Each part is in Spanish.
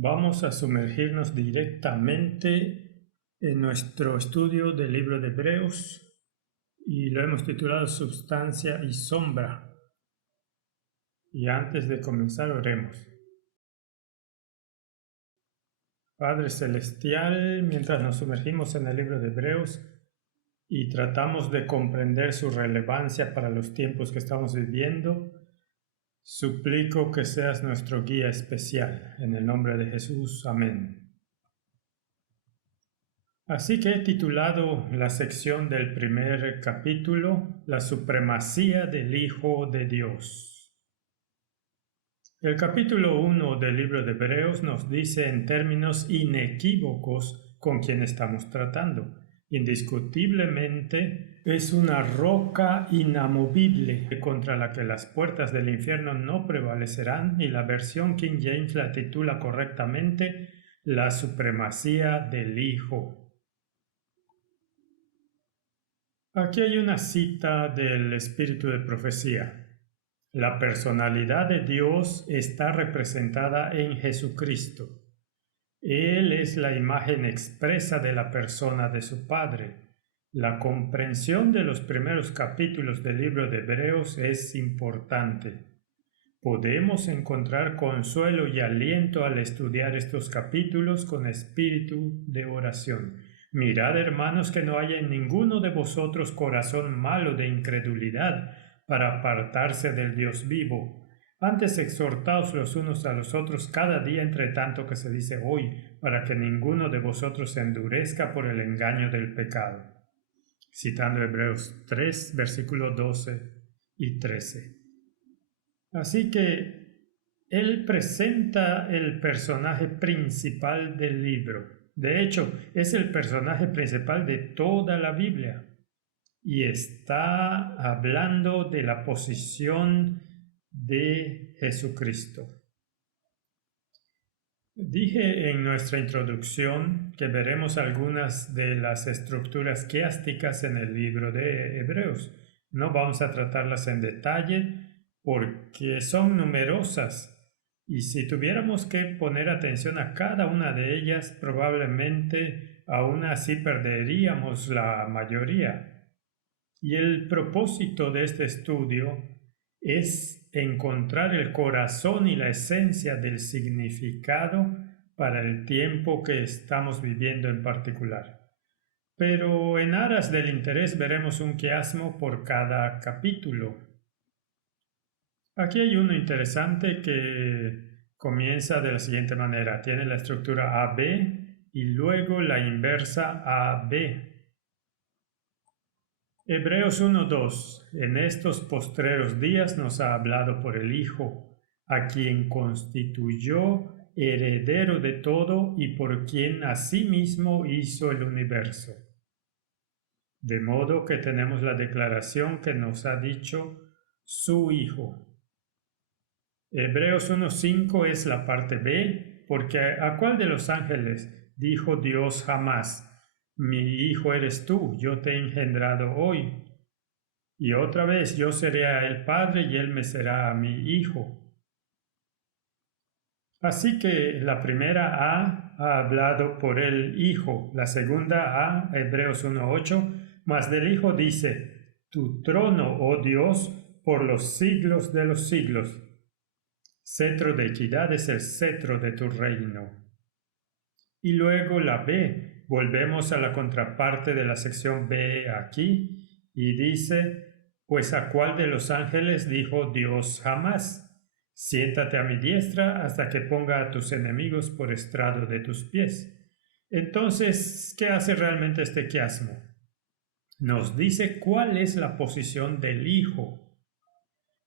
Vamos a sumergirnos directamente en nuestro estudio del libro de Hebreos y lo hemos titulado Substancia y Sombra. Y antes de comenzar, oremos. Padre Celestial, mientras nos sumergimos en el libro de Hebreos y tratamos de comprender su relevancia para los tiempos que estamos viviendo, suplico que seas nuestro guía especial. En el nombre de Jesús. Amén. Así que he titulado la sección del primer capítulo La supremacía del Hijo de Dios. El capítulo 1 del libro de Hebreos nos dice en términos inequívocos con quién estamos tratando. Indiscutiblemente es una roca inamovible contra la que las puertas del infierno no prevalecerán, y la versión King James la titula correctamente La supremacía del Hijo. Aquí hay una cita del espíritu de profecía. La personalidad de Dios está representada en Jesucristo. Él es la imagen expresa de la persona de su Padre. La comprensión de los primeros capítulos del libro de Hebreos es importante. Podemos encontrar consuelo y aliento al estudiar estos capítulos con espíritu de oración. Mirad, hermanos, que no haya en ninguno de vosotros corazón malo de incredulidad para apartarse del Dios vivo. Antes exhortaos los unos a los otros cada día, entre tanto que se dice hoy, para que ninguno de vosotros se endurezca por el engaño del pecado. Citando Hebreos 3, versículos 12 y 13. Así que él presenta el personaje principal del libro. De hecho, es el personaje principal de toda la Biblia. Y está hablando de la posición de Jesucristo. Dije en nuestra introducción que veremos algunas de las estructuras quiásticas en el libro de Hebreos. No vamos a tratarlas en detalle porque son numerosas, y si tuviéramos que poner atención a cada una de ellas, probablemente aún así perderíamos la mayoría. Y el propósito de este estudio es encontrar el corazón y la esencia del significado para el tiempo que estamos viviendo en particular. Pero en aras del interés veremos un quiasmo por cada capítulo. Aquí hay uno interesante que comienza de la siguiente manera. Tiene la estructura AB y luego la inversa AB. Hebreos 1:2. En estos postreros días nos ha hablado por el Hijo, a quien constituyó heredero de todo y por quien asimismo hizo el universo. De modo que tenemos la declaración que nos ha dicho su Hijo. Hebreos 1:5 es la parte B, porque ¿a cuál de los ángeles dijo Dios jamás: mi hijo eres tú, yo te he engendrado hoy? Y otra vez, yo seré a él padre y él me será a mi hijo. Así que la primera A ha hablado por el Hijo, la segunda A, Hebreos 1:8, mas del Hijo dice: tu trono, oh Dios, por los siglos de los siglos. Cetro de equidad es el cetro de tu reino. Y luego la B, volvemos a la contraparte de la sección B aquí, y dice: pues a cuál de los ángeles dijo Dios jamás: siéntate a mi diestra hasta que ponga a tus enemigos por estrado de tus pies. Entonces, ¿qué hace realmente este quiasmo? Nos dice cuál es la posición del Hijo.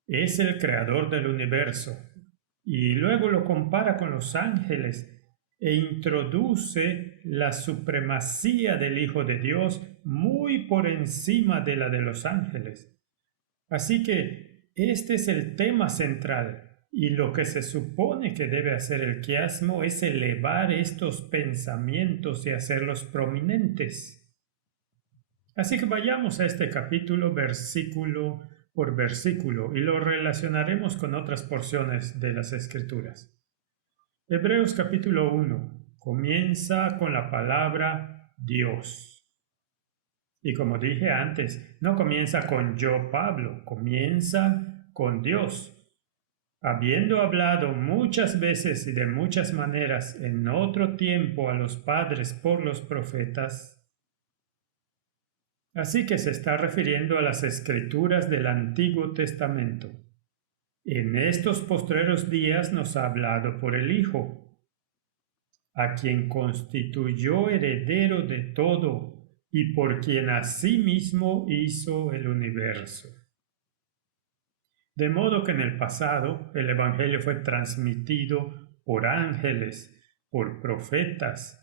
Es el creador del universo. Y luego lo compara con los ángeles e introduce la supremacía del Hijo de Dios muy por encima de la de los ángeles. Así que este es el tema central, y lo que se supone que debe hacer el quiasmo es elevar estos pensamientos y hacerlos prominentes. Así que vayamos a este capítulo versículo por versículo y lo relacionaremos con otras porciones de las Escrituras. Hebreos capítulo 1 comienza con la palabra Dios. Y como dije antes, no comienza con yo, Pablo, comienza con Dios. Habiendo hablado muchas veces y de muchas maneras en otro tiempo a los padres por los profetas, así que se está refiriendo a las escrituras del Antiguo Testamento. En estos postreros días nos ha hablado por el Hijo, a quien constituyó heredero de todo y por quien asimismo hizo el universo. De modo que en el pasado el Evangelio fue transmitido por ángeles, por profetas,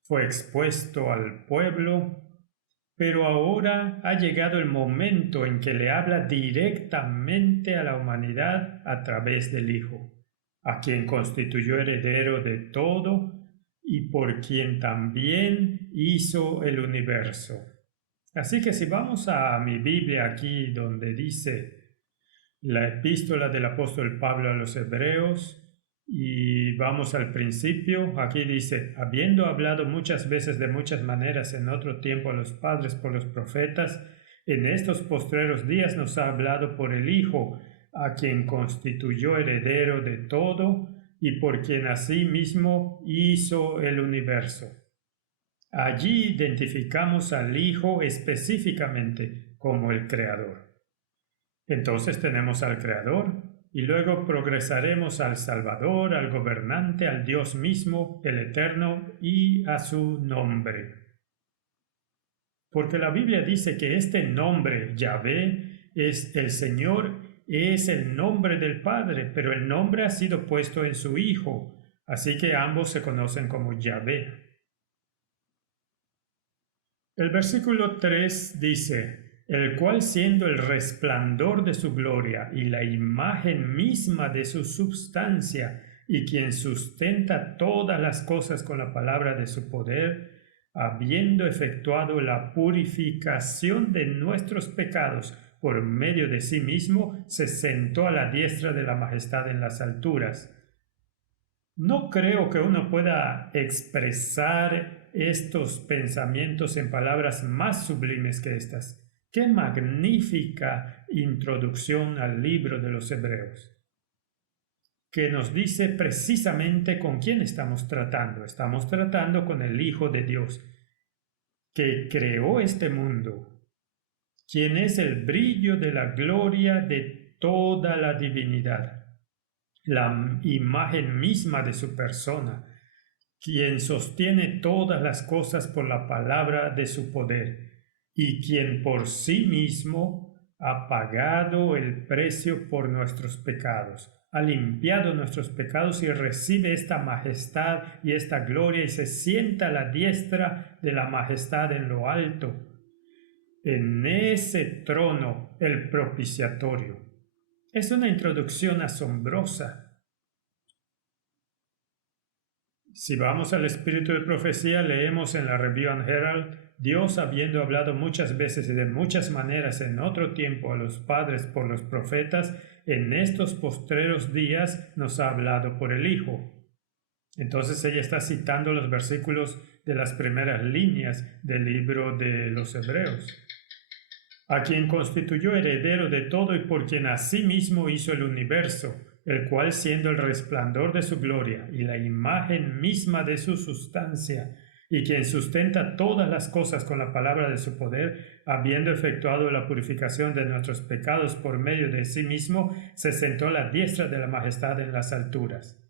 fue expuesto al pueblo, pero ahora ha llegado el momento en que le habla directamente a la humanidad a través del Hijo, a quien constituyó heredero de todo y por quien también hizo el universo. Así que si vamos a mi Biblia aquí donde dice la epístola del apóstol Pablo a los Hebreos, y vamos al principio, aquí dice, habiendo hablado muchas veces de muchas maneras en otro tiempo a los padres por los profetas, en estos postreros días nos ha hablado por el Hijo, a quien constituyó heredero de todo y por quien asimismo hizo el universo. Allí identificamos al Hijo específicamente como el Creador. Entonces tenemos al Creador y luego progresaremos al Salvador, al Gobernante, al Dios mismo, el Eterno y a su nombre. Porque la Biblia dice que este nombre, Yahvé, es el Señor, es el nombre del Padre, pero el nombre ha sido puesto en su Hijo, así que ambos se conocen como Yahvé. El versículo 3 dice, el cual siendo el resplandor de su gloria y la imagen misma de su substancia, y quien sustenta todas las cosas con la palabra de su poder, habiendo efectuado la purificación de nuestros pecados por medio de sí mismo, se sentó a la diestra de la majestad en las alturas. No creo que uno pueda expresar estos pensamientos en palabras más sublimes que estas. ¡Qué magnífica introducción al libro de los Hebreos! Que nos dice precisamente con quién estamos tratando. Estamos tratando con el Hijo de Dios, que creó este mundo, quien es el brillo de la gloria de toda la divinidad, la imagen misma de su persona, quien sostiene todas las cosas por la palabra de su poder, y quien por sí mismo ha pagado el precio por nuestros pecados, ha limpiado nuestros pecados y recibe esta majestad y esta gloria y se sienta a la diestra de la majestad en lo alto, en ese trono, el propiciatorio. Es una introducción asombrosa. Si vamos al espíritu de profecía, leemos en la Review and Herald, Dios, habiendo hablado muchas veces y de muchas maneras en otro tiempo a los padres por los profetas, en estos postreros días nos ha hablado por el Hijo. Entonces ella está citando los versículos de las primeras líneas del libro de los Hebreos. A quien constituyó heredero de todo y por quien asimismo hizo el universo, el cual siendo el resplandor de su gloria y la imagen misma de su sustancia, y quien sustenta todas las cosas con la palabra de su poder, habiendo efectuado la purificación de nuestros pecados por medio de sí mismo, se sentó a la diestra de la majestad en las alturas.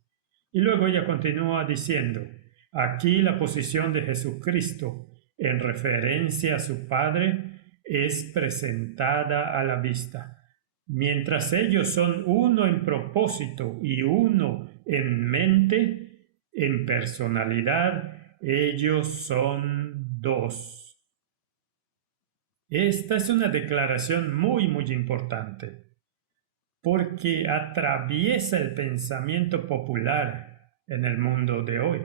Y luego ella continúa diciendo, aquí la posición de Jesucristo, en referencia a su Padre, es presentada a la vista. Mientras ellos son uno en propósito y uno en mente, en personalidad, ellos son dos. Esta es una declaración muy importante, porque atraviesa el pensamiento popular en el mundo de hoy.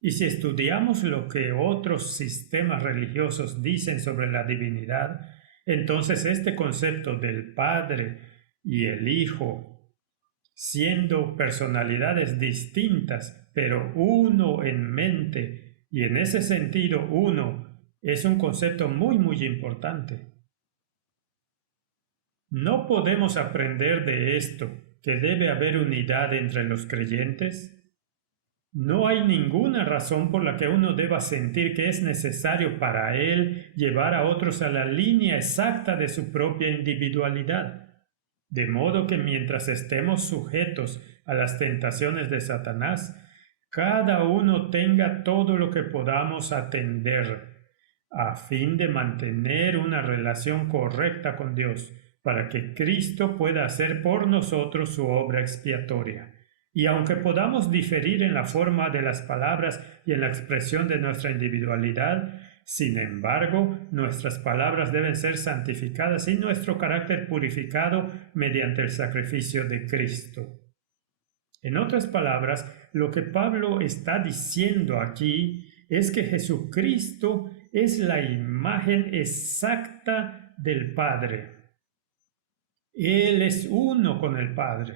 Y si estudiamos lo que otros sistemas religiosos dicen sobre la divinidad, entonces este concepto del Padre y el Hijo siendo personalidades distintas, pero uno en mente, y en ese sentido uno es un concepto muy importante. ¿No podemos aprender de esto que debe haber unidad entre los creyentes? No hay ninguna razón por la que uno deba sentir que es necesario para él llevar a otros a la línea exacta de su propia individualidad. De modo que mientras estemos sujetos a las tentaciones de Satanás, cada uno tenga todo lo que podamos atender, a fin de mantener una relación correcta con Dios, para que Cristo pueda hacer por nosotros su obra expiatoria. Y aunque podamos diferir en la forma de las palabras y en la expresión de nuestra individualidad, sin embargo, nuestras palabras deben ser santificadas y nuestro carácter purificado mediante el sacrificio de Cristo. En otras palabras, lo que Pablo está diciendo aquí es que Jesucristo es la imagen exacta del Padre. Él es uno con el Padre.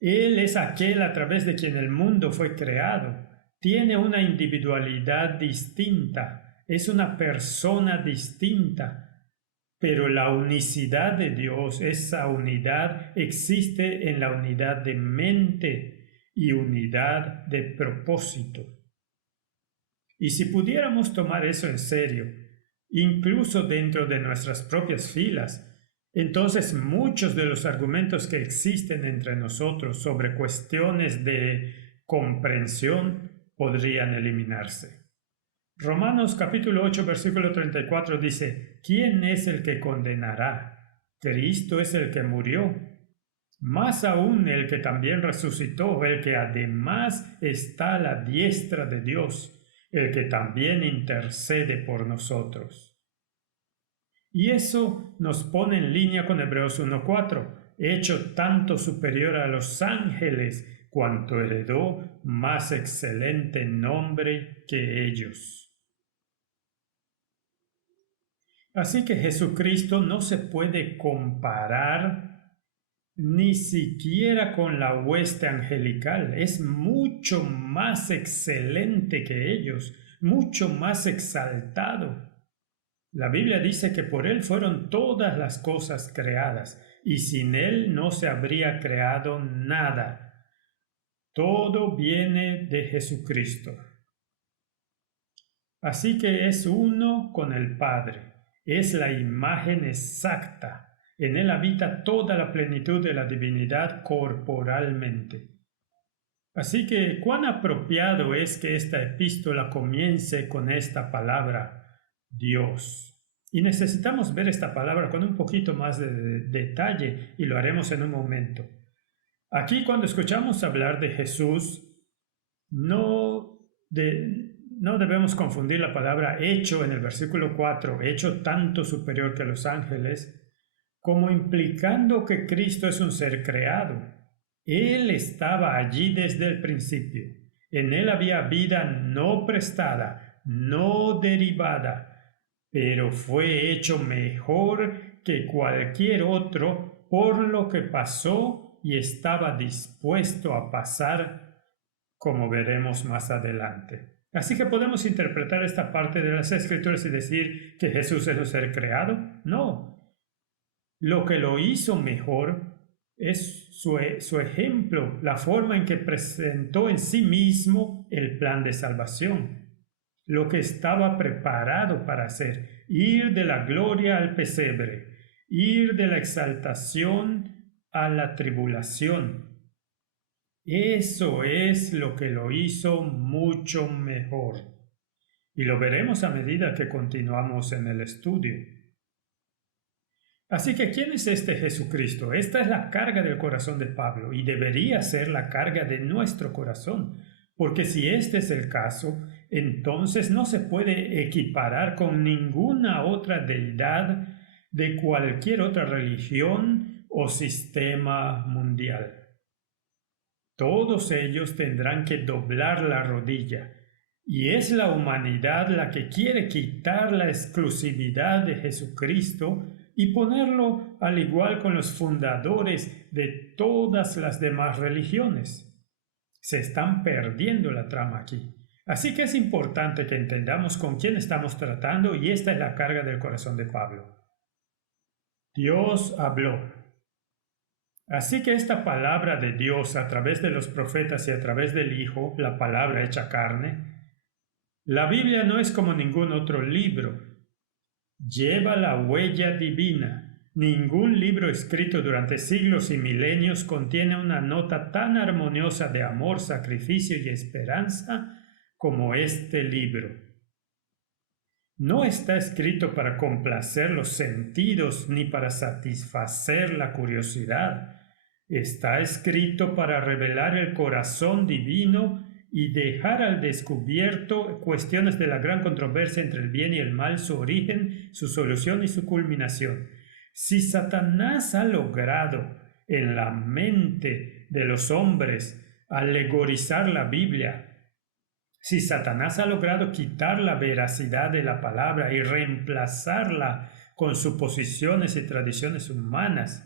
Él es aquel a través de quien el mundo fue creado. Tiene una individualidad distinta. Es una persona distinta. Pero la unicidad de Dios, esa unidad, existe en la unidad de mente y unidad de propósito. Y si pudiéramos tomar eso en serio, incluso dentro de nuestras propias filas, entonces muchos de los argumentos que existen entre nosotros sobre cuestiones de comprensión podrían eliminarse. Romanos capítulo 8 versículo 34 dice: ¿Quién es el que condenará? Cristo es el que murió. Más aún el que también resucitó, el que además está a la diestra de Dios, el que también intercede por nosotros. Y eso nos pone en línea con Hebreos 1:4, hecho tanto superior a los ángeles, cuanto heredó más excelente nombre que ellos. Así que Jesucristo no se puede comparar ni siquiera con la hueste angelical. Es mucho más excelente que ellos, mucho más exaltado. La Biblia dice que por Él fueron todas las cosas creadas, y sin Él no se habría creado nada. Todo viene de Jesucristo. Así que es uno con el Padre. Es la imagen exacta. En Él habita toda la plenitud de la divinidad corporalmente. Así que, ¿cuán apropiado es que esta epístola comience con esta palabra, Dios? Y necesitamos ver esta palabra con un poquito más de detalle, y lo haremos en un momento. Aquí, cuando escuchamos hablar de Jesús, no debemos confundir la palabra hecho en el versículo 4, hecho tanto superior que los ángeles, como implicando que Cristo es un ser creado. Él estaba allí desde el principio. En Él había vida no prestada, no derivada, pero fue hecho mejor que cualquier otro por lo que pasó y estaba dispuesto a pasar, como veremos más adelante. Así que podemos interpretar esta parte de las Escrituras y decir que Jesús es un ser creado. No. Lo que lo hizo mejor es su ejemplo, la forma en que presentó en sí mismo el plan de salvación. Lo que estaba preparado para hacer, ir de la gloria al pesebre, ir de la exaltación a la tribulación. Eso es lo que lo hizo mucho mejor. Y lo veremos a medida que continuamos en el estudio. Así que, ¿quién es este Jesucristo? Esta es la carga del corazón de Pablo y debería ser la carga de nuestro corazón, porque si este es el caso, entonces no se puede equiparar con ninguna otra deidad de cualquier otra religión o sistema mundial. Todos ellos tendrán que doblar la rodilla, y es la humanidad la que quiere quitar la exclusividad de Jesucristo y ponerlo al igual con los fundadores de todas las demás religiones. Se están perdiendo la trama aquí. Así que es importante que entendamos con quién estamos tratando y esta es la carga del corazón de Pablo. Dios habló. Así que esta palabra de Dios a través de los profetas y a través del Hijo, la palabra hecha carne, la Biblia no es como ningún otro libro. Lleva la huella divina. Ningún libro escrito durante siglos y milenios contiene una nota tan armoniosa de amor, sacrificio y esperanza como este libro. No está escrito para complacer los sentidos ni para satisfacer la curiosidad. Está escrito para revelar el corazón divino y dejar al descubierto cuestiones de la gran controversia entre el bien y el mal, su origen, su solución y su culminación. Si Satanás ha logrado en la mente de los hombres alegorizar la Biblia, si Satanás ha logrado quitar la veracidad de la palabra y reemplazarla con suposiciones y tradiciones humanas,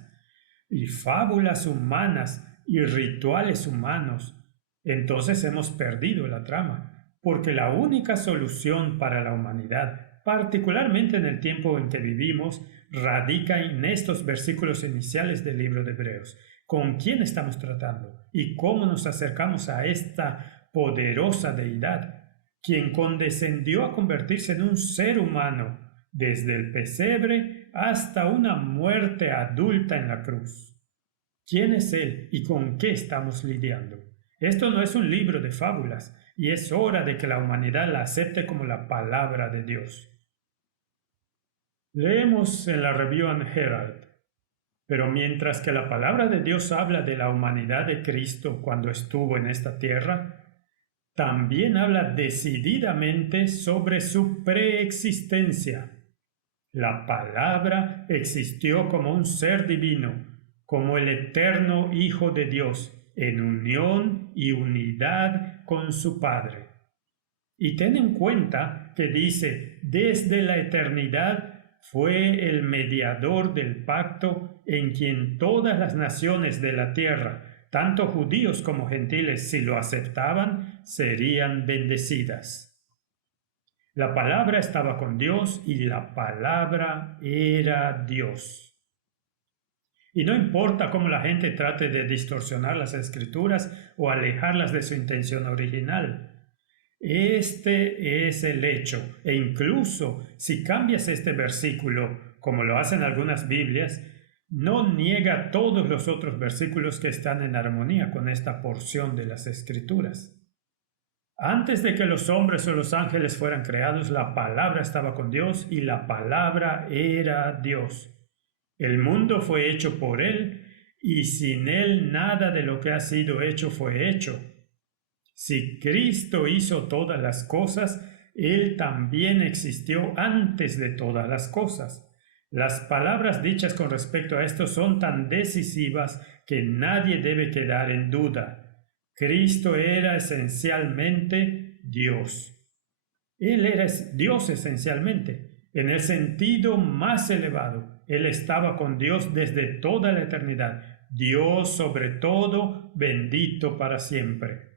y fábulas humanas y rituales humanos, entonces hemos perdido la trama, porque la única solución para la humanidad, particularmente en el tiempo en que vivimos, radica en estos versículos iniciales del libro de Hebreos. ¿Con quién estamos tratando? ¿Y cómo nos acercamos a esta poderosa deidad, quien condescendió a convertirse en un ser humano desde el pesebre hasta una muerte adulta en la cruz? ¿Quién es Él y con qué estamos lidiando? Esto no es un libro de fábulas y es hora de que la humanidad la acepte como la palabra de Dios. Leemos en la Review and Herald: pero mientras que la palabra de Dios habla de la humanidad de Cristo cuando estuvo en esta tierra, también habla decididamente sobre su preexistencia. La palabra existió como un ser divino, como el eterno Hijo de Dios, en unión y unidad con su Padre. Y ten en cuenta que dice, desde la eternidad fue el mediador del pacto en quien todas las naciones de la tierra, tanto judíos como gentiles, si lo aceptaban, serían bendecidas. La palabra estaba con Dios y la palabra era Dios. Y no importa cómo la gente trate de distorsionar las escrituras o alejarlas de su intención original. Este es el hecho, e incluso si cambias este versículo, como lo hacen algunas Biblias, no niega todos los otros versículos que están en armonía con esta porción de las Escrituras. Antes de que los hombres o los ángeles fueran creados, la palabra estaba con Dios y la palabra era Dios. El mundo fue hecho por Él y sin Él nada de lo que ha sido hecho fue hecho. Si Cristo hizo todas las cosas, Él también existió antes de todas las cosas. Las palabras dichas con respecto a esto son tan decisivas que nadie debe quedar en duda. Cristo era esencialmente Dios. Él era Dios esencialmente, en el sentido más elevado. Él estaba con Dios desde toda la eternidad. Dios sobre todo, bendito para siempre.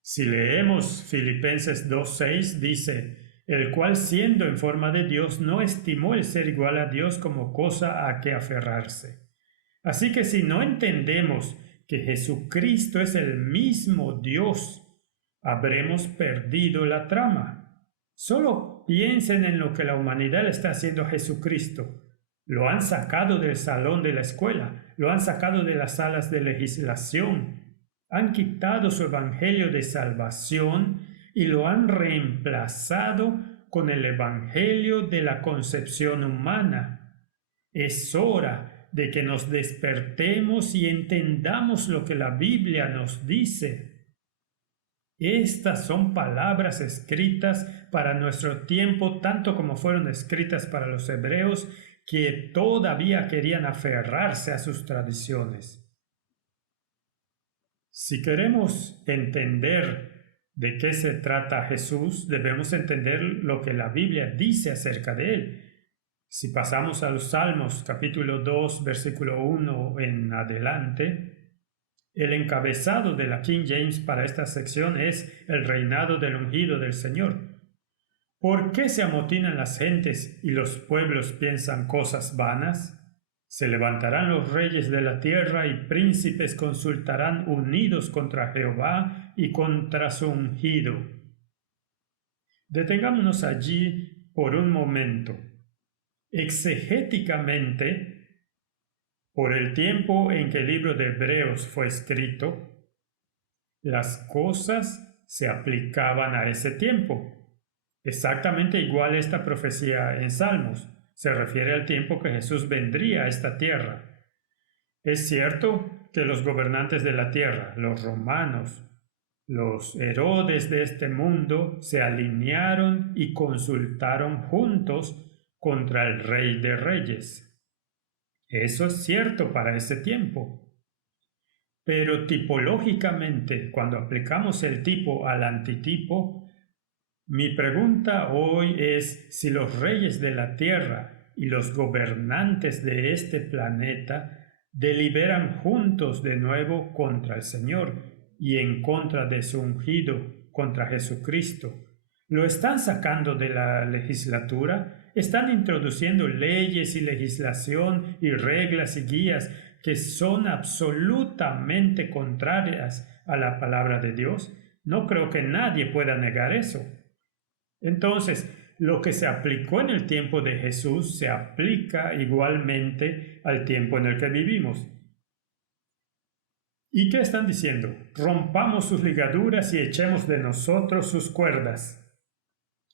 Si leemos Filipenses 2:6, dice, el cual siendo en forma de Dios no estimó el ser igual a Dios como cosa a que aferrarse. Así que si no entendemos que Jesucristo es el mismo Dios, habremos perdido la trama. Solo piensen en lo que la humanidad le está haciendo a Jesucristo. Lo han sacado del salón de la escuela, lo han sacado de las salas de legislación, han quitado su evangelio de salvación y lo han reemplazado con el evangelio de la concepción humana. Es hora de que nos despertemos y entendamos lo que la Biblia nos dice. Estas son palabras escritas para nuestro tiempo, tanto como fueron escritas para los hebreos, que todavía querían aferrarse a sus tradiciones. Si queremos entender de qué se trata Jesús, debemos entender lo que la Biblia dice acerca de él. Si pasamos a los Salmos, capítulo 2, versículo 1 en adelante, el encabezado de la King James para esta sección es el reinado del ungido del Señor. ¿Por qué se amotinan las gentes y los pueblos piensan cosas vanas? Se levantarán los reyes de la tierra y príncipes consultarán unidos contra Jehová y contra su ungido. Detengámonos allí por un momento. Exegéticamente, por el tiempo en que el libro de Hebreos fue escrito, las cosas se aplicaban a ese tiempo. Exactamente igual esta profecía en Salmos. Se refiere al tiempo que Jesús vendría a esta tierra. Es cierto que los gobernantes de la tierra, los romanos, los Herodes de este mundo, se alinearon y consultaron juntos contra el Rey de Reyes. Eso es cierto para ese tiempo. Pero tipológicamente, cuando aplicamos el tipo al antitipo, mi pregunta hoy es si los reyes de la tierra y los gobernantes de este planeta deliberan juntos de nuevo contra el Señor y en contra de su ungido, contra Jesucristo. ¿Lo están sacando de la legislatura? ¿Están introduciendo leyes y legislación y reglas y guías que son absolutamente contrarias a la palabra de Dios? No creo que nadie pueda negar eso. Entonces, lo que se aplicó en el tiempo de Jesús se aplica igualmente al tiempo en el que vivimos. ¿Y qué están diciendo? Rompamos sus ligaduras y echemos de nosotros sus cuerdas.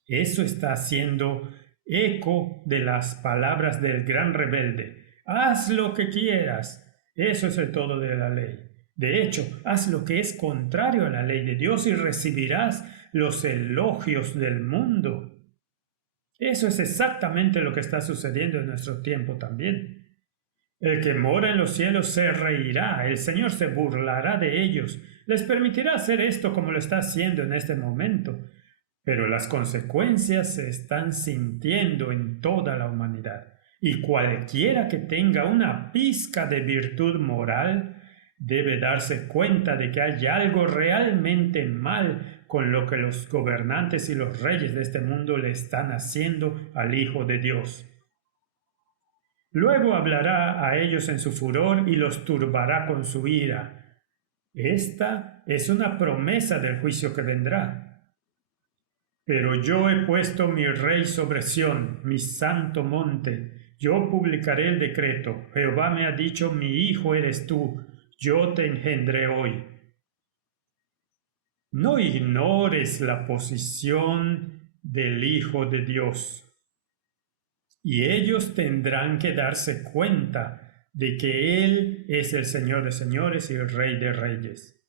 Eso está haciendo eco de las palabras del gran rebelde. Haz lo que quieras. Eso es el todo de la ley. De hecho, haz lo que es contrario a la ley de Dios y recibirás los elogios del mundo. Eso es exactamente lo que está sucediendo en nuestro tiempo también. El que mora en los cielos se reirá, el Señor se burlará de ellos, les permitirá hacer esto como lo está haciendo en este momento, pero las consecuencias se están sintiendo en toda la humanidad, y cualquiera que tenga una pizca de virtud moral debe darse cuenta de que hay algo realmente mal con lo que los gobernantes y los reyes de este mundo le están haciendo al Hijo de Dios. Luego hablará a ellos en su furor y los turbará con su ira. Esta es una promesa del juicio que vendrá. Pero yo he puesto mi rey sobre Sión, mi santo monte. Yo publicaré el decreto. Jehová me ha dicho, mi hijo eres tú. Yo te engendré hoy. No ignores la posición del Hijo de Dios. Y ellos tendrán que darse cuenta de que Él es el Señor de señores y el Rey de reyes.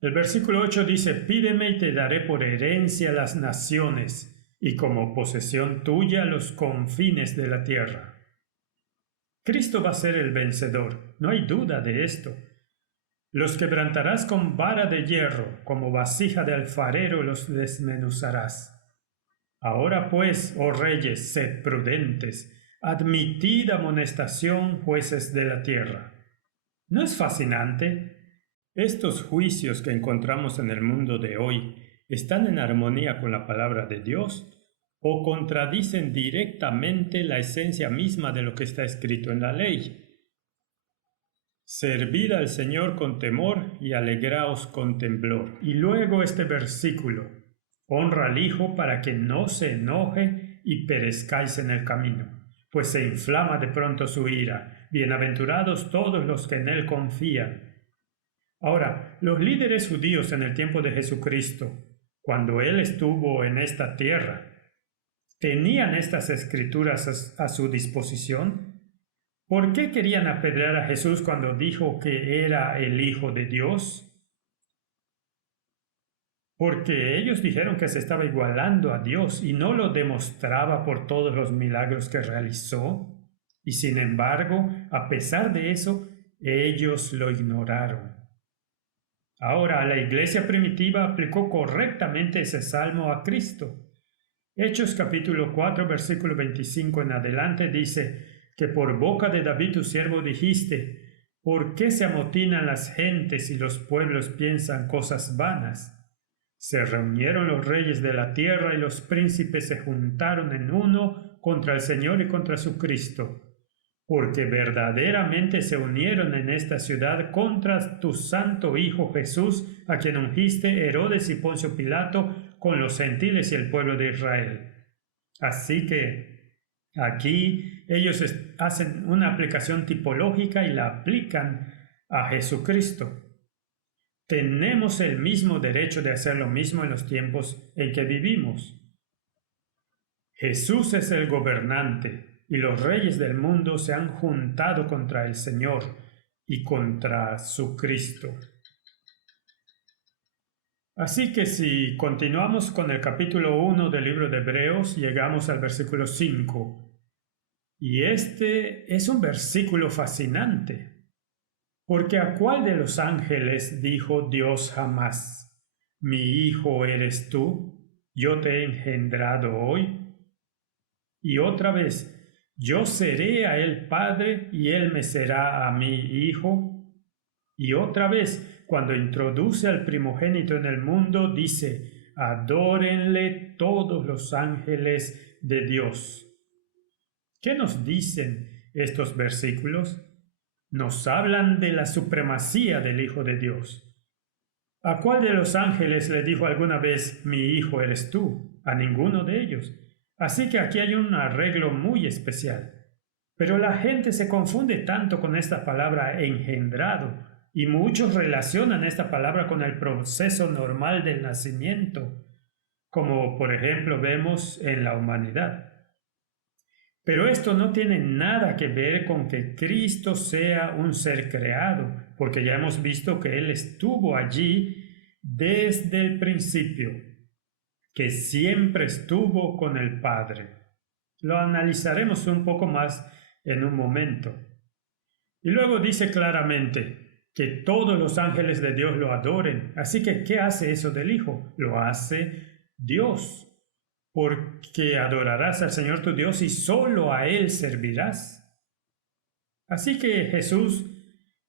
El versículo 8 dice, pídeme y te daré por herencia las naciones, y como posesión tuya los confines de la tierra. Cristo va a ser el vencedor, no hay duda de esto. Los quebrantarás con vara de hierro, como vasija de alfarero los desmenuzarás. Ahora pues, oh reyes, sed prudentes, admitid amonestación, jueces de la tierra. ¿No es fascinante? Estos juicios que encontramos en el mundo de hoy, ¿están en armonía con la palabra de Dios o contradicen directamente la esencia misma de lo que está escrito en la ley? Servid al Señor con temor y alegraos con temblor. Y luego este versículo, honra al Hijo para que no se enoje y perezcáis en el camino, pues se inflama de pronto su ira. Bienaventurados todos los que en Él confían. Ahora, los líderes judíos en el tiempo de Jesucristo, cuando Él estuvo en esta tierra, ¿tenían estas escrituras a su disposición? ¿Por qué querían apedrear a Jesús cuando dijo que era el Hijo de Dios? Porque ellos dijeron que se estaba igualando a Dios y no lo demostraba por todos los milagros que realizó. Y sin embargo, a pesar de eso, ellos lo ignoraron. Ahora, la iglesia primitiva aplicó correctamente ese salmo a Cristo. Hechos capítulo 4, versículo 25 en adelante dice que por boca de David tu siervo dijiste: ¿por qué se amotinan las gentes y los pueblos piensan cosas vanas? Se reunieron los reyes de la tierra y los príncipes se juntaron en uno contra el Señor y contra su Cristo, porque verdaderamente se unieron en esta ciudad contra tu santo Hijo Jesús, a quien ungiste Herodes y Poncio Pilato con los gentiles y el pueblo de Israel. Así que aquí ellos hacen una aplicación tipológica y la aplican a Jesucristo. Tenemos el mismo derecho de hacer lo mismo en los tiempos en que vivimos. Jesús es el gobernante y los reyes del mundo se han juntado contra el Señor y contra su Cristo. Así que si continuamos con el capítulo 1 del libro de Hebreos, llegamos al versículo 5. Y este es un versículo fascinante, porque ¿a cuál de los ángeles dijo Dios jamás: mi hijo eres tú, yo te he engendrado hoy? Y otra vez, yo seré a él padre y él me será a mí hijo. Y otra vez, cuando introduce al primogénito en el mundo, dice: adórenle todos los ángeles de Dios. ¿Qué nos dicen estos versículos? Nos hablan de la supremacía del Hijo de Dios. ¿A cuál de los ángeles le dijo alguna vez: mi hijo eres tú? A ninguno de ellos. Así que aquí hay un arreglo muy especial. Pero la gente se confunde tanto con esta palabra engendrado, y muchos relacionan esta palabra con el proceso normal del nacimiento, como por ejemplo vemos en la humanidad. Pero esto no tiene nada que ver con que Cristo sea un ser creado, porque ya hemos visto que Él estuvo allí desde el principio, que siempre estuvo con el Padre. Lo analizaremos un poco más en un momento. Y luego dice claramente que todos los ángeles de Dios lo adoren. Así que, ¿qué hace eso del Hijo? Lo hace Dios. Porque adorarás al Señor tu Dios y solo a Él servirás. Así que Jesús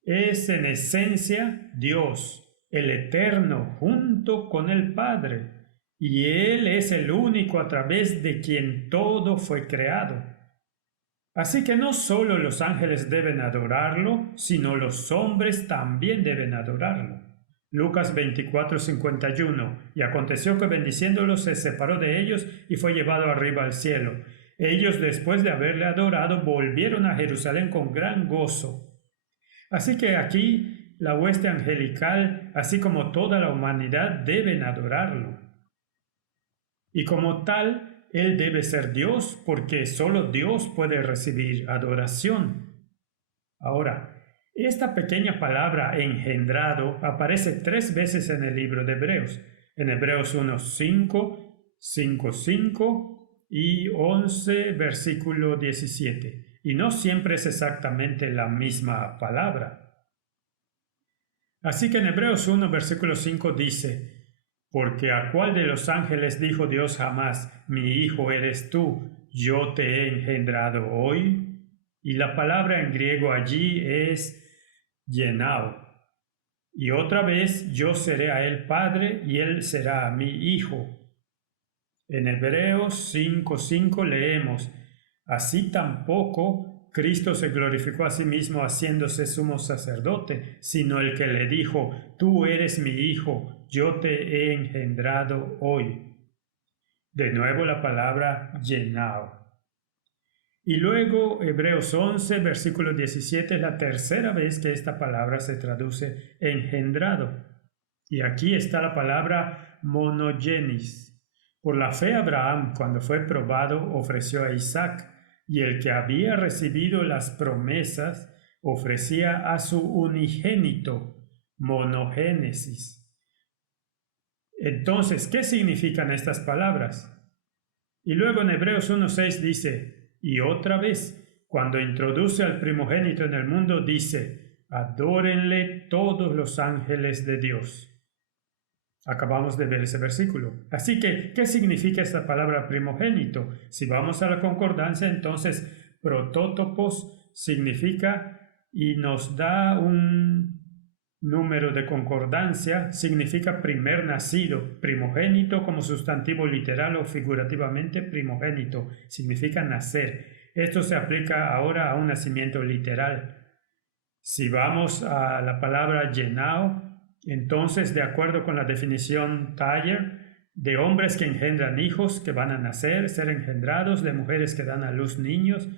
es en esencia Dios, el Eterno, junto con el Padre, y Él es el único a través de quien todo fue creado. Así que no solo los ángeles deben adorarlo, sino los hombres también deben adorarlo. Lucas 24:51. Y aconteció que bendiciéndolos se separó de ellos y fue llevado arriba al cielo. Ellos, después de haberle adorado, volvieron a Jerusalén con gran gozo. Así que aquí la hueste angelical, así como toda la humanidad, deben adorarlo. Y como tal, Él debe ser Dios, porque solo Dios puede recibir adoración. Ahora, esta pequeña palabra engendrado aparece 3 veces en el libro de Hebreos. En Hebreos 1:5, 5:5 y 11, versículo 17. Y no siempre es exactamente la misma palabra. Así que en Hebreos 1, versículo 5 dice: porque ¿a cuál de los ángeles dijo Dios jamás: mi hijo eres tú, yo te he engendrado hoy? Y la palabra en griego allí es llenao. Y otra vez, yo seré a él padre y él será a mi hijo. En Hebreos 5:5 leemos: así tampoco Cristo se glorificó a sí mismo haciéndose sumo sacerdote, sino el que le dijo: tú eres mi hijo, yo te he engendrado hoy. De nuevo la palabra llenao. Y luego Hebreos 11, versículo 17, es la tercera vez que esta palabra se traduce engendrado. Y aquí está la palabra monogenes. Por la fe Abraham, cuando fue probado, ofreció a Isaac, y el que había recibido las promesas ofrecía a su unigénito, monogénesis. Entonces, ¿qué significan estas palabras? Y luego en Hebreos 1:6 dice: y otra vez, cuando introduce al primogénito en el mundo, dice: adórenle todos los ángeles de Dios. Acabamos de ver ese versículo. Así que, ¿qué significa esta palabra primogénito? Si vamos a la concordancia, entonces protótopos significa y nos da un número de concordancia, significa primer nacido. Primogénito como sustantivo literal o figurativamente primogénito significa nacer. Esto se aplica ahora a un nacimiento literal. Si vamos a la palabra llenao, entonces, de acuerdo con la definición Thayer, de hombres que engendran hijos que van a nacer, ser engendrados, de mujeres que dan a luz niños,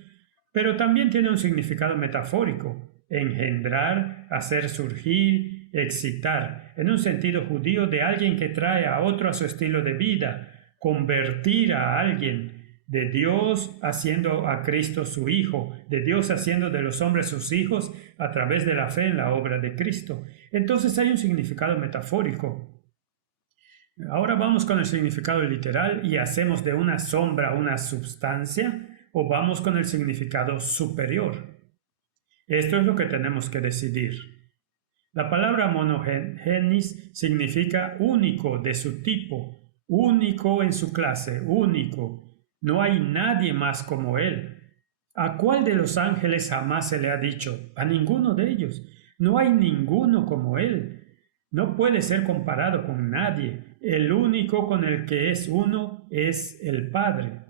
pero también tiene un significado metafórico, engendrar, hacer surgir, excitar, en un sentido judío de alguien que trae a otro a su estilo de vida, convertir a alguien, de Dios haciendo a Cristo su Hijo, de Dios haciendo de los hombres sus hijos a través de la fe en la obra de Cristo. Entonces hay un significado metafórico. Ahora vamos con el significado literal y hacemos de una sombra una substancia, o vamos con el significado superior. Esto es lo que tenemos que decidir. La palabra monogenes significa único de su tipo, único en su clase, único. No hay nadie más como él. ¿A cuál de los ángeles jamás se le ha dicho? A ninguno de ellos. No hay ninguno como él. No puede ser comparado con nadie. El único con el que es uno es el Padre.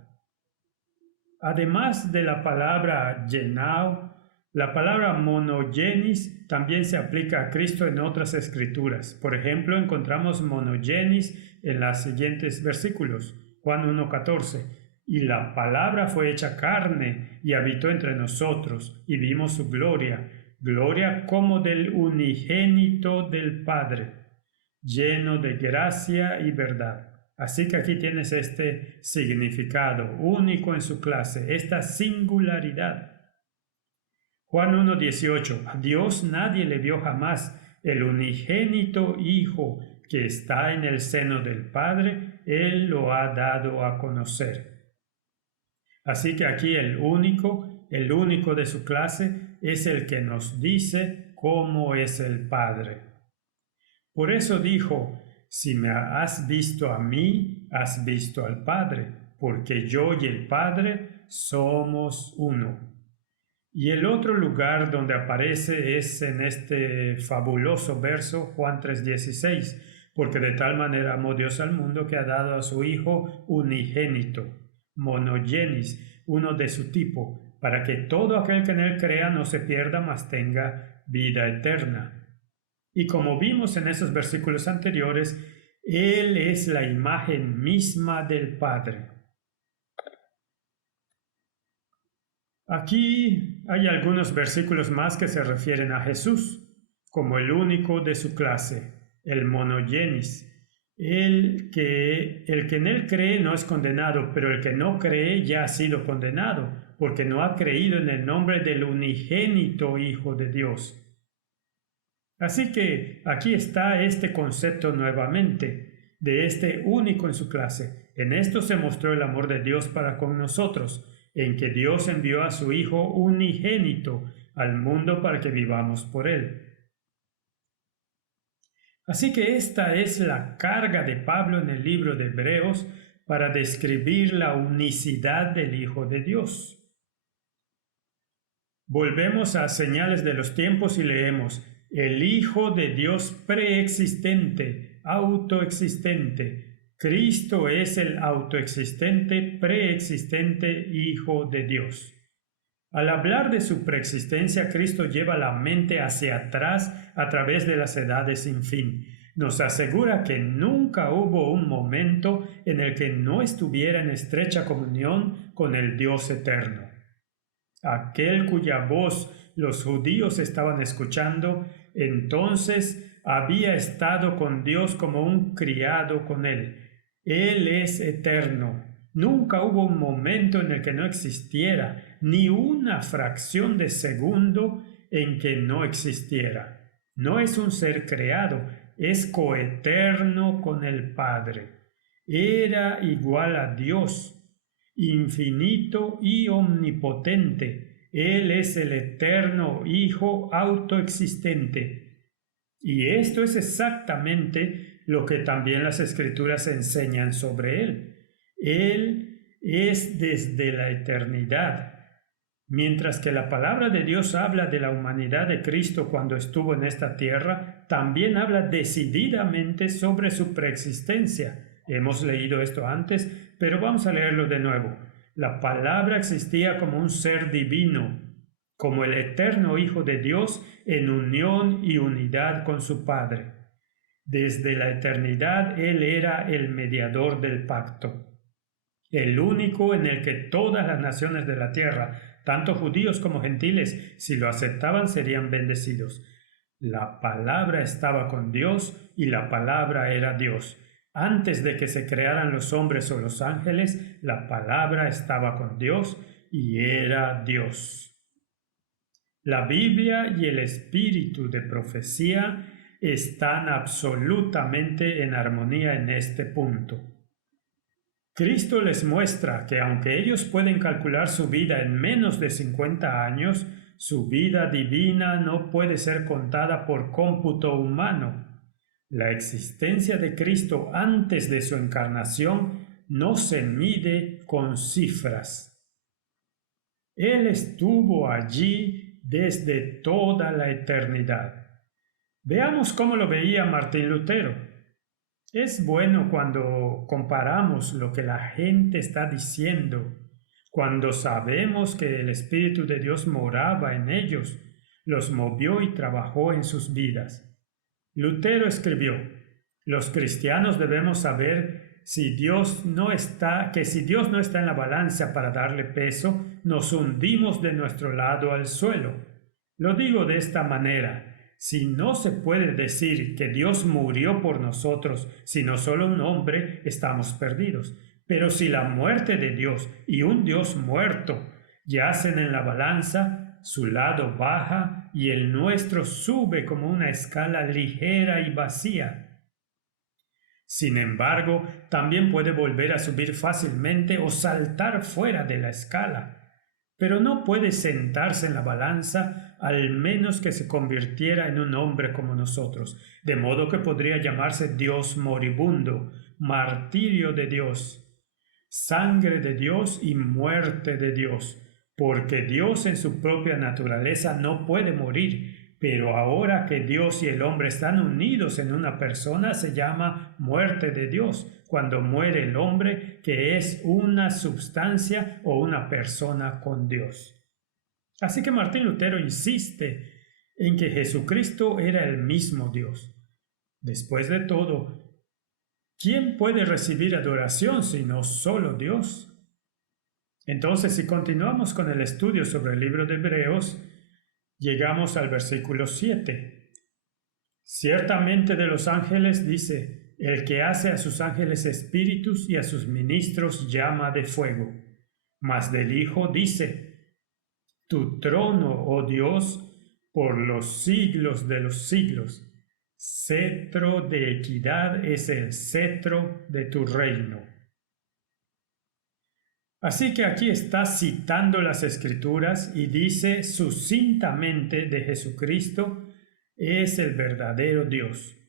Además de la palabra llenao, la palabra monogenes también se aplica a Cristo en otras escrituras. Por ejemplo, encontramos monogenes en los siguientes versículos. Juan 1:14. Y la palabra fue hecha carne y habitó entre nosotros, y vimos su gloria, gloria como del unigénito del Padre, lleno de gracia y verdad. Así que aquí tienes este significado único en su clase, esta singularidad. Juan 1:18. A Dios nadie le vio jamás, el unigénito Hijo que está en el seno del Padre, Él lo ha dado a conocer. Así que aquí el único de su clase, es el que nos dice cómo es el Padre. Por eso dijo, si me has visto a mí, has visto al Padre, porque yo y el Padre somos uno. Y el otro lugar donde aparece es en este fabuloso verso, Juan 3:16, porque de tal manera amó Dios al mundo que ha dado a su Hijo unigénito, monogenes, uno de su tipo, para que todo aquel que en él crea no se pierda, mas tenga vida eterna. Y como vimos en esos versículos anteriores, Él es la imagen misma del Padre. Aquí hay algunos versículos más que se refieren a Jesús, como el único de su clase, el monogenes. El que en él cree no es condenado, pero el que no cree ya ha sido condenado, porque no ha creído en el nombre del unigénito Hijo de Dios. Así que aquí está este concepto nuevamente, de este único en su clase. En esto se mostró el amor de Dios para con nosotros, en que Dios envió a su Hijo unigénito al mundo para que vivamos por él. Así que esta es la carga de Pablo en el libro de Hebreos para describir la unicidad del Hijo de Dios. Volvemos a Señales de los Tiempos y leemos, el Hijo de Dios preexistente, autoexistente. Cristo es el autoexistente, preexistente Hijo de Dios. Al hablar de su preexistencia, Cristo lleva la mente hacia atrás a través de las edades sin fin. Nos asegura que nunca hubo un momento en el que no estuviera en estrecha comunión con el Dios eterno. Aquel cuya voz los judíos estaban escuchando, entonces había estado con Dios como un criado con él. Él es eterno. Nunca hubo un momento en el que no existiera, ni una fracción de segundo en que no existiera. No es un ser creado, es coeterno con el Padre. Era igual a Dios, infinito y omnipotente. Él es el eterno Hijo autoexistente. Y esto es exactamente lo que también las Escrituras enseñan sobre Él. Él es desde la eternidad. Mientras que la palabra de Dios habla de la humanidad de Cristo cuando estuvo en esta tierra, también habla decididamente sobre su preexistencia. Hemos leído esto antes, pero vamos a leerlo de nuevo. La palabra existía como un ser divino, como el eterno Hijo de Dios en unión y unidad con su Padre. Desde la eternidad Él era el mediador del pacto, el único en el que todas las naciones de la tierra, tanto judíos como gentiles, si lo aceptaban, serían bendecidos. La palabra estaba con Dios y la palabra era Dios. Antes de que se crearan los hombres o los ángeles, la palabra estaba con Dios y era Dios. La Biblia y el espíritu de profecía están absolutamente en armonía en este punto. Cristo les muestra que aunque ellos pueden calcular su vida en menos de 50 años, su vida divina no puede ser contada por cómputo humano. La existencia de Cristo antes de su encarnación no se mide con cifras. Él estuvo allí desde toda la eternidad. Veamos cómo lo veía Martín Lutero. Es bueno cuando comparamos lo que la gente está diciendo, cuando sabemos que el Espíritu de Dios moraba en ellos, los movió y trabajó en sus vidas. Lutero escribió: los cristianos debemos saber que si Dios no está en la balanza para darle peso, nos hundimos de nuestro lado al suelo. Lo digo de esta manera. Si no se puede decir que Dios murió por nosotros, sino solo un hombre, estamos perdidos. Pero si la muerte de Dios y un Dios muerto yacen en la balanza, su lado baja y el nuestro sube como una escala ligera y vacía. Sin embargo, también puede volver a subir fácilmente o saltar fuera de la escala. Pero no puede sentarse en la balanza al menos que se convirtiera en un hombre como nosotros, de modo que podría llamarse Dios moribundo, martirio de Dios, sangre de Dios y muerte de Dios, porque Dios en su propia naturaleza no puede morir, pero ahora que Dios y el hombre están unidos en una persona se llama muerte de Dios, cuando muere el hombre que es una substancia o una persona con Dios. Así que Martín Lutero insiste en que Jesucristo era el mismo Dios. Después de todo, ¿quién puede recibir adoración sino solo Dios? Entonces, si continuamos con el estudio sobre el libro de Hebreos, llegamos al versículo 7. Ciertamente de los ángeles dice: el que hace a sus ángeles espíritus y a sus ministros llama de fuego. Mas del Hijo dice: tu trono, oh Dios, por los siglos de los siglos. Cetro de equidad es el cetro de tu reino. Así que aquí está citando las Escrituras y dice sucintamente de Jesucristo: es el verdadero Dios.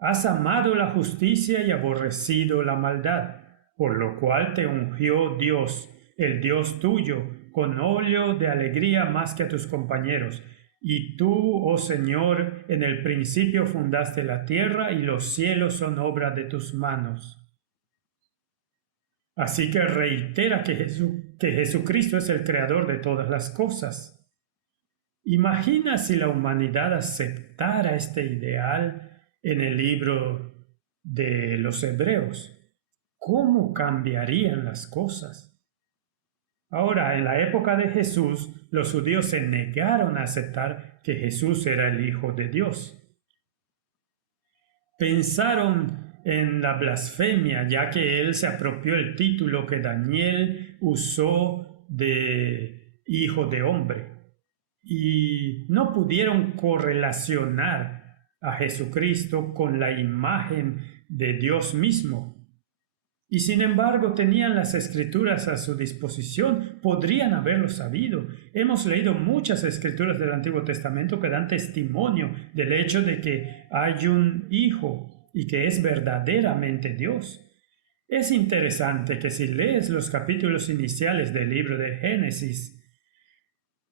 Has amado la justicia y aborrecido la maldad, por lo cual te ungió Dios, el Dios tuyo, con óleo de alegría más que a tus compañeros. Y tú, oh Señor, en el principio fundaste la tierra y los cielos son obra de tus manos. Así que reitera que Jesucristo es el creador de todas las cosas. Imagina si la humanidad aceptara este ideal en el libro de los Hebreos. ¿Cómo cambiarían las cosas? Ahora, en la época de Jesús, los judíos se negaron a aceptar que Jesús era el Hijo de Dios. Pensaron en la blasfemia, ya que él se apropió el título que Daniel usó de Hijo de Hombre, y no pudieron correlacionar a Jesucristo con la imagen de Dios mismo. Y sin embargo tenían las Escrituras a su disposición, podrían haberlo sabido. Hemos leído muchas Escrituras del Antiguo Testamento que dan testimonio del hecho de que hay un Hijo y que es verdaderamente Dios. Es interesante que si lees los capítulos iniciales del libro de Génesis,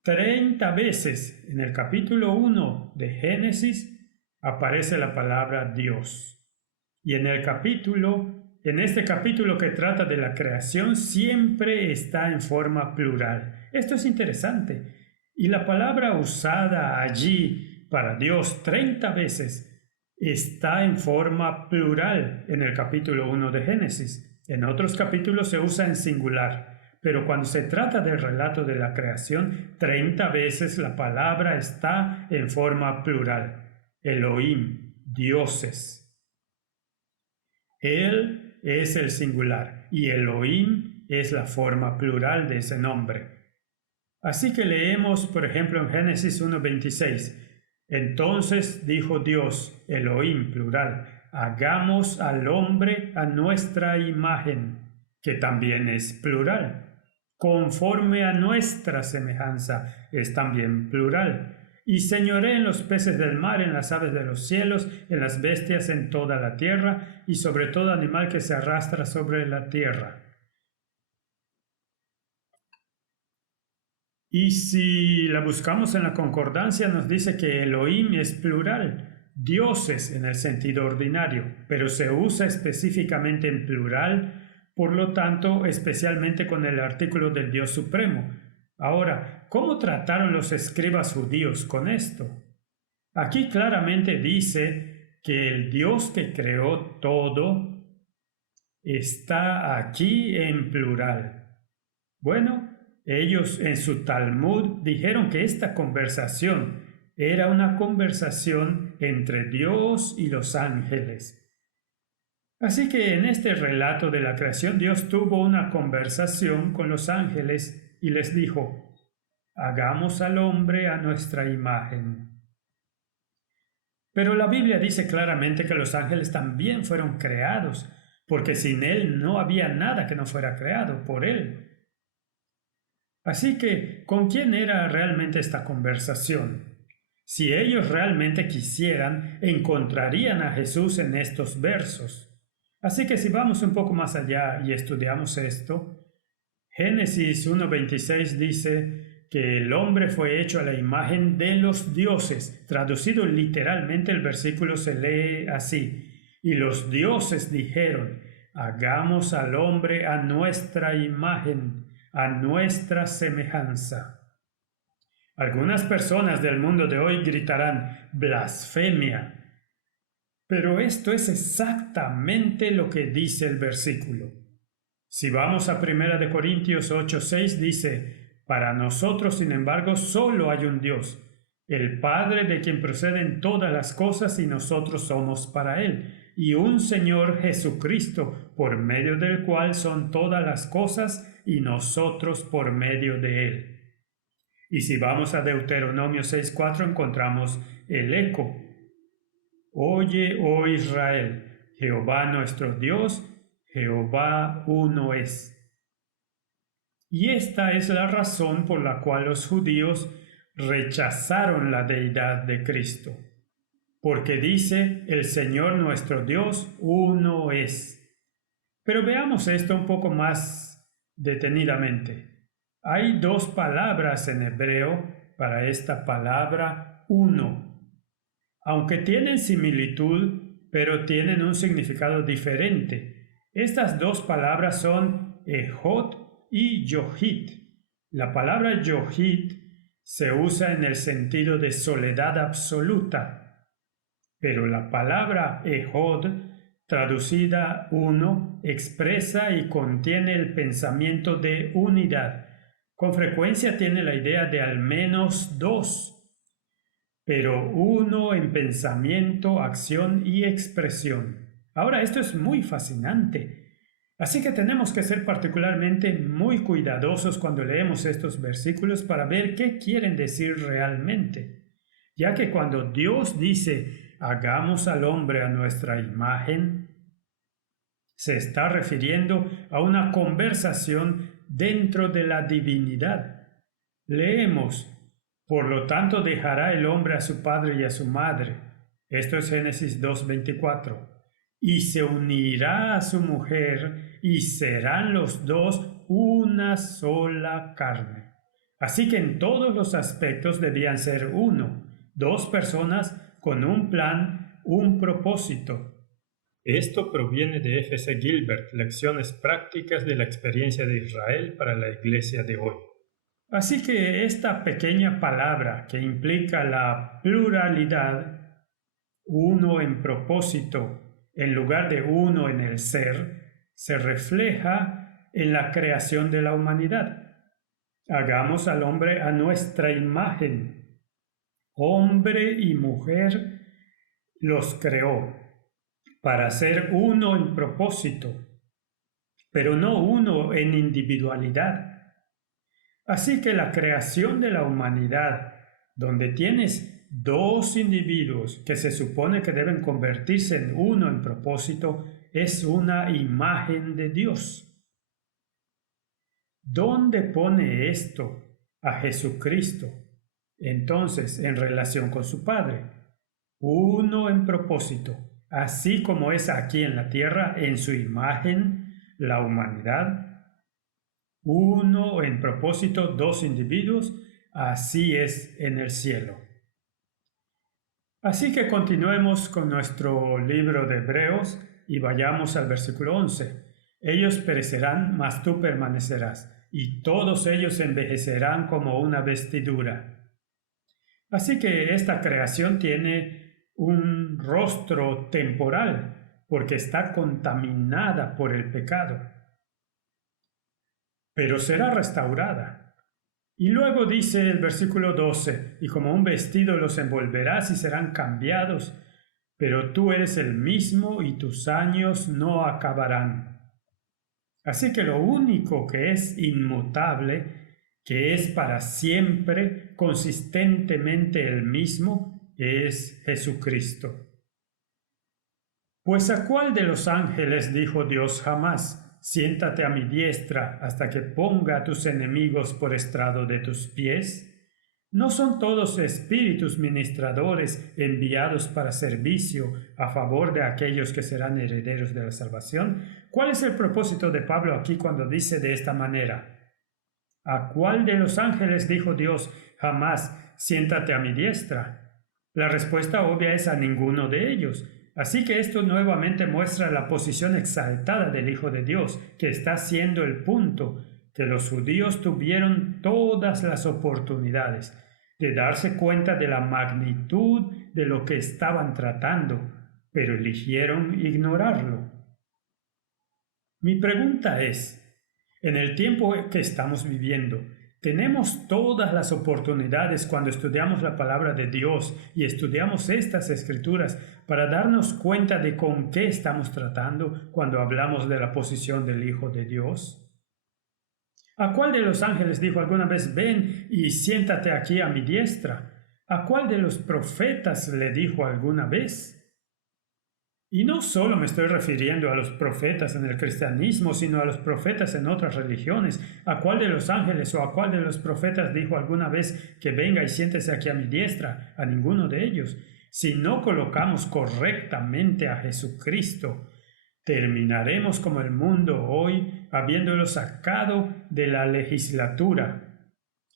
30 veces en el capítulo 1 de Génesis aparece la palabra Dios. Y en este capítulo que trata de la creación, siempre está en forma plural. Esto es interesante. Y la palabra usada allí para Dios 30 veces está en forma plural en el capítulo 1 de Génesis. En otros capítulos se usa en singular. Pero cuando se trata del relato de la creación, 30 veces la palabra está en forma plural. Elohim, dioses. Él es el singular y Elohim es la forma plural de ese nombre. Así que leemos, por ejemplo, en Génesis 1:26. Entonces dijo Dios, Elohim, plural, hagamos al hombre a nuestra imagen, que también es plural. Conforme a nuestra semejanza, es también plural. Y señoré en los peces del mar, en las aves de los cielos, en las bestias en toda la tierra, y sobre todo animal que se arrastra sobre la tierra. Y si la buscamos en la concordancia, nos dice que Elohim es plural, dioses en el sentido ordinario, pero se usa específicamente en plural, por lo tanto, especialmente con el artículo del Dios Supremo. Ahora, ¿cómo trataron los escribas judíos con esto? Aquí claramente dice que el Dios que creó todo está aquí en plural. Bueno, ellos en su Talmud dijeron que esta conversación era una conversación entre Dios y los ángeles. Así que en este relato de la creación, Dios tuvo una conversación con los ángeles y les dijo, hagamos al hombre a nuestra imagen. Pero la Biblia dice claramente que los ángeles también fueron creados, porque sin Él no había nada que no fuera creado por Él. Así que, ¿con quién era realmente esta conversación? Si ellos realmente quisieran, encontrarían a Jesús en estos versos. Así que si vamos un poco más allá y estudiamos esto, Génesis 1:26 dice que el hombre fue hecho a la imagen de los dioses. Traducido literalmente el versículo se lee así. Y los dioses dijeron, hagamos al hombre a nuestra imagen, a nuestra semejanza. Algunas personas del mundo de hoy gritarán, blasfemia. Pero esto es exactamente lo que dice el versículo. Si vamos a 1 Corintios 8:6 dice, para nosotros, sin embargo, solo hay un Dios, el Padre de quien proceden todas las cosas y nosotros somos para Él, y un Señor Jesucristo, por medio del cual son todas las cosas y nosotros por medio de Él. Y si vamos a Deuteronomio 6:4 encontramos el eco. Oye, oh Israel, Jehová nuestro Dios, Jehová uno es. Y esta es la razón por la cual los judíos rechazaron la deidad de Cristo. Porque dice, el Señor nuestro Dios uno es. Pero veamos esto un poco más detenidamente. Hay dos palabras en hebreo para esta palabra uno. Aunque tienen similitud, pero tienen un significado diferente. Estas dos palabras son ejod y yohit. La palabra yohit se usa en el sentido de soledad absoluta, pero la palabra ejod, traducida uno, expresa y contiene el pensamiento de unidad. Con frecuencia tiene la idea de al menos dos, pero uno en pensamiento, acción y expresión. Ahora, esto es muy fascinante. Así que tenemos que ser particularmente muy cuidadosos cuando leemos estos versículos para ver qué quieren decir realmente, ya que cuando Dios dice, hagamos al hombre a nuestra imagen, se está refiriendo a una conversación dentro de la divinidad. Leemos, por lo tanto dejará el hombre a su padre y a su madre. Esto es Génesis 2:24. y se unirá a su mujer, y serán los dos una sola carne. Así que en todos los aspectos debían ser uno, dos personas con un plan, un propósito. Esto proviene de F. C. Gilbert, Lecciones prácticas de la experiencia de Israel para la iglesia de hoy. Así que esta pequeña palabra que implica la pluralidad, uno en propósito en lugar de uno en el ser, se refleja en la creación de la humanidad. Hagamos al hombre a nuestra imagen. Hombre y mujer los creó para ser uno en propósito, pero no uno en individualidad. Así que la creación de la humanidad, donde tienes dos individuos que se supone que deben convertirse en uno en propósito, es una imagen de Dios. ¿Dónde pone esto a Jesucristo? Entonces, en relación con su Padre, uno en propósito, así como es aquí en la tierra, en su imagen, la humanidad, uno en propósito, dos individuos, así es en el cielo. Así que continuemos con nuestro libro de Hebreos y vayamos al versículo 11. Ellos perecerán, mas tú permanecerás, y todos ellos envejecerán como una vestidura. Así que esta creación tiene un rostro temporal, porque está contaminada por el pecado. Pero será restaurada. Y luego dice el versículo 12, y como un vestido los envolverás y serán cambiados, pero tú eres el mismo y tus años no acabarán. Así que lo único que es inmutable, que es para siempre consistentemente el mismo, es Jesucristo. Pues ¿a cuál de los ángeles dijo Dios jamás? Siéntate a mi diestra hasta que ponga a tus enemigos por estrado de tus pies. ¿No son todos espíritus ministradores enviados para servicio a favor de aquellos que serán herederos de la salvación? ¿Cuál es el propósito de Pablo aquí cuando dice de esta manera? ¿A cuál de los ángeles dijo Dios jamás, siéntate a mi diestra? La respuesta obvia es a ninguno de ellos. Así que esto nuevamente muestra la posición exaltada del Hijo de Dios, que está siendo el punto, que los judíos tuvieron todas las oportunidades de darse cuenta de la magnitud de lo que estaban tratando, pero eligieron ignorarlo. Mi pregunta es, en el tiempo que estamos viviendo, tenemos todas las oportunidades cuando estudiamos la palabra de Dios y estudiamos estas escrituras para darnos cuenta de con qué estamos tratando cuando hablamos de la posición del Hijo de Dios. ¿A cuál de los ángeles dijo alguna vez, ven y siéntate aquí a mi diestra? ¿A cuál de los profetas le dijo alguna vez? Y no solo me estoy refiriendo a los profetas en el cristianismo, sino a los profetas en otras religiones. ¿A cuál de los ángeles o a cuál de los profetas dijo alguna vez que venga y siéntese aquí a mi diestra? A ninguno de ellos. Si no colocamos correctamente a Jesucristo, terminaremos como el mundo hoy, habiéndolo sacado de la legislatura.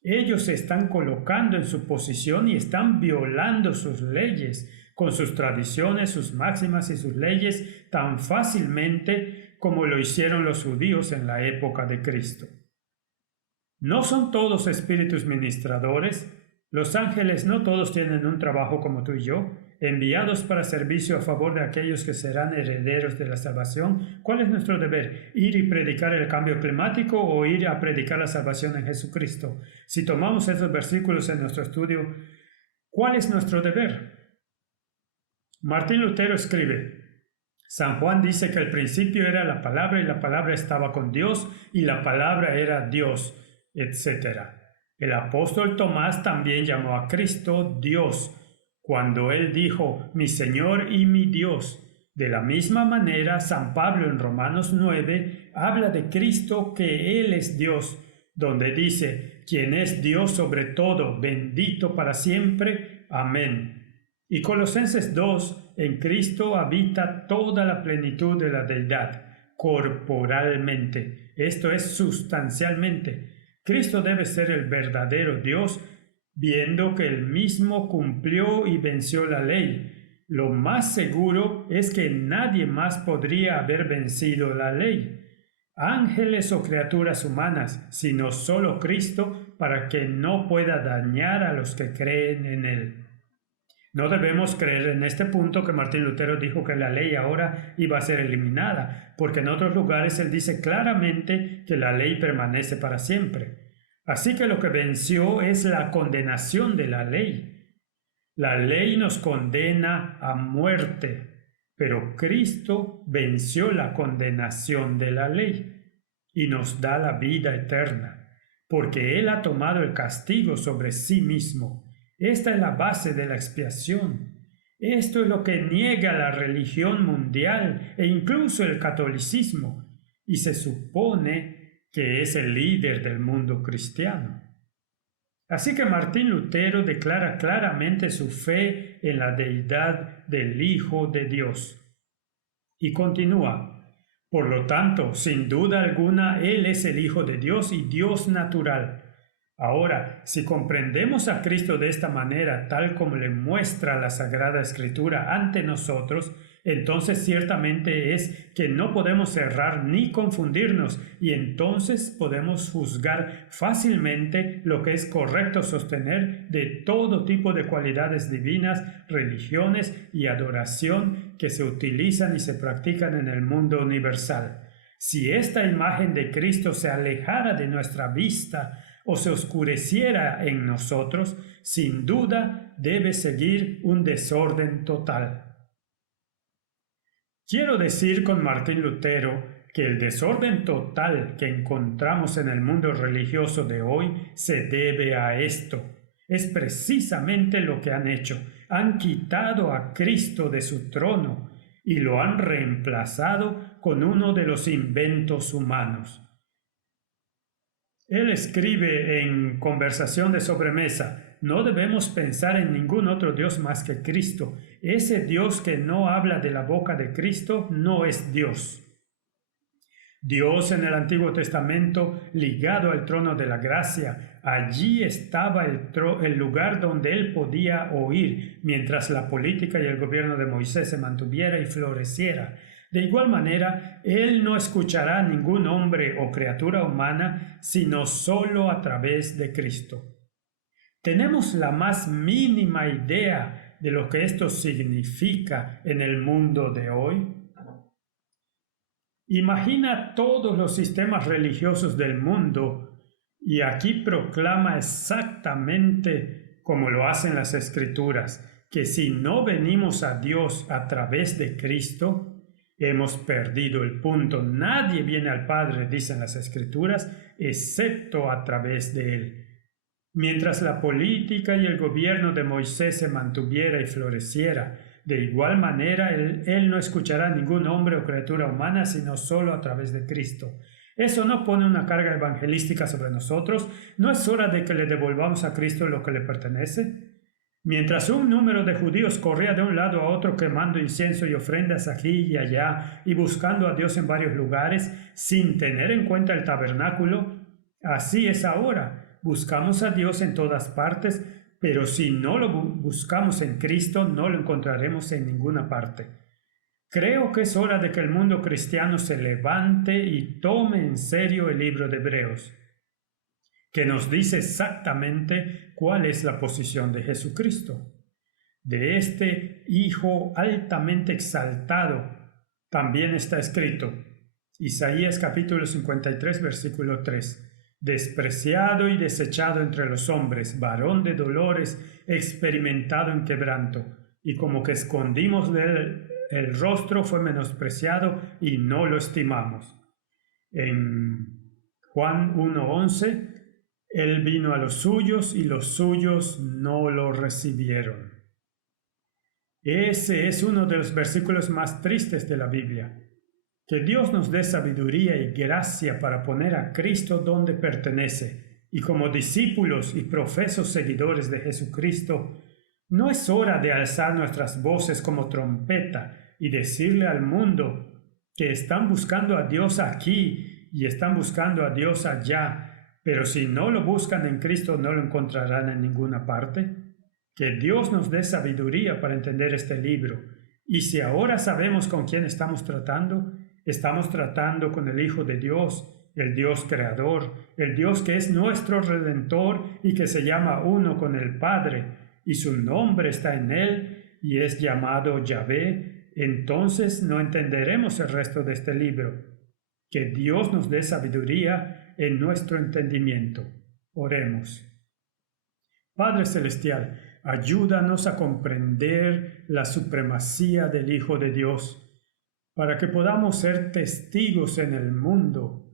Ellos se están colocando en su posición y están violando sus leyes, con sus tradiciones, sus máximas y sus leyes tan fácilmente como lo hicieron los judíos en la época de Cristo. ¿No son todos espíritus ministradores? Los ángeles no todos tienen un trabajo como tú y yo, enviados para servicio a favor de aquellos que serán herederos de la salvación. ¿Cuál es nuestro deber? ¿Ir y predicar el cambio climático o ir a predicar la salvación en Jesucristo? Si tomamos esos versículos en nuestro estudio, ¿cuál es nuestro deber? Martín Lutero escribe, San Juan dice que al principio era la palabra y la palabra estaba con Dios y la palabra era Dios, etc. El apóstol Tomás también llamó a Cristo Dios, cuando él dijo, mi Señor y mi Dios. De la misma manera, San Pablo en Romanos 9 habla de Cristo que Él es Dios, donde dice, quien es Dios sobre todo, bendito para siempre. Amén. Y Colosenses 2, en Cristo habita toda la plenitud de la deidad, corporalmente, esto es sustancialmente. Cristo debe ser el verdadero Dios, viendo que él mismo cumplió y venció la ley. Lo más seguro es que nadie más podría haber vencido la ley, ángeles o criaturas humanas, sino solo Cristo, para que no pueda dañar a los que creen en él. No debemos creer en este punto que Martín Lutero dijo que la ley ahora iba a ser eliminada, porque en otros lugares él dice claramente que la ley permanece para siempre. Así que lo que venció es la condenación de la ley. La ley nos condena a muerte, pero Cristo venció la condenación de la ley y nos da la vida eterna, porque Él ha tomado el castigo sobre sí mismo. Esta es la base de la expiación. Esto es lo que niega la religión mundial e incluso el catolicismo, y se supone que es el líder del mundo cristiano. Así que Martín Lutero declara claramente su fe en la deidad del Hijo de Dios. Y continúa: por lo tanto, sin duda alguna, Él es el Hijo de Dios y Dios natural. Ahora, si comprendemos a Cristo de esta manera, tal como le muestra la Sagrada Escritura ante nosotros, entonces ciertamente es que no podemos errar ni confundirnos, y entonces podemos juzgar fácilmente lo que es correcto sostener de todo tipo de cualidades divinas, religiones y adoración que se utilizan y se practican en el mundo universal. Si esta imagen de Cristo se alejara de nuestra vista o se oscureciera en nosotros, sin duda debe seguir un desorden total. Quiero decir con Martín Lutero que el desorden total que encontramos en el mundo religioso de hoy se debe a esto. Es precisamente lo que han hecho. Han quitado a Cristo de su trono y lo han reemplazado con uno de los inventos humanos. Él escribe en Conversación de Sobremesa: no debemos pensar en ningún otro Dios más que Cristo. Ese Dios que no habla de la boca de Cristo no es Dios. Dios en el Antiguo Testamento, ligado al trono de la gracia, allí estaba el lugar donde él podía oír, mientras la política y el gobierno de Moisés se mantuviera y floreciera. De igual manera, él no escuchará a ningún hombre o criatura humana, sino solo a través de Cristo. ¿Tenemos la más mínima idea de lo que esto significa en el mundo de hoy? Imagina todos los sistemas religiosos del mundo y aquí proclama exactamente como lo hacen las Escrituras, que si no venimos a Dios a través de Cristo, hemos perdido el punto. Nadie viene al Padre, dicen las Escrituras, excepto a través de Él. Mientras la política y el gobierno de Moisés se mantuviera y floreciera, de igual manera él no escuchará a ningún hombre o criatura humana, sino solo a través de Cristo. ¿Eso no pone una carga evangelística sobre nosotros? ¿No es hora de que le devolvamos a Cristo lo que le pertenece? Mientras un número de judíos corría de un lado a otro quemando incienso y ofrendas aquí y allá y buscando a Dios en varios lugares, sin tener en cuenta el tabernáculo, así es ahora. Buscamos a Dios en todas partes, pero si no lo buscamos en Cristo, no lo encontraremos en ninguna parte. Creo que es hora de que el mundo cristiano se levante y tome en serio el libro de Hebreos, que nos dice exactamente cuál es la posición de Jesucristo. De este Hijo altamente exaltado también está escrito, Isaías capítulo 53, versículo 3. Despreciado y desechado entre los hombres, varón de dolores, experimentado en quebranto, y como que escondimos de él el rostro, fue menospreciado y no lo estimamos. En Juan 1:11, él vino a los suyos y los suyos no lo recibieron. Ese es uno de los versículos más tristes de la Biblia. Que Dios nos dé sabiduría y gracia para poner a Cristo donde pertenece, y como discípulos y profesos seguidores de Jesucristo, No es hora de alzar nuestras voces como trompeta y decirle al mundo que están buscando a Dios aquí y están buscando a Dios allá, pero si no lo buscan en Cristo no lo encontrarán en ninguna parte. Que Dios nos dé sabiduría para entender este libro. Y si ahora sabemos con quién estamos tratando con el Hijo de Dios, el Dios creador, el Dios que es nuestro Redentor y que se llama uno con el Padre, y su nombre está en él y es llamado Yahvé, entonces no entenderemos el resto de este libro. Que Dios nos dé sabiduría en nuestro entendimiento. Oremos. Padre Celestial, ayúdanos a comprender la supremacía del Hijo de Dios, para que podamos ser testigos en el mundo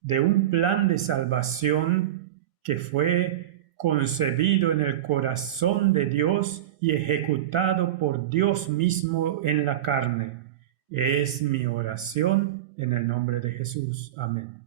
de un plan de salvación que fue concebido en el corazón de Dios y ejecutado por Dios mismo en la carne. Es mi oración en el nombre de Jesús. Amén.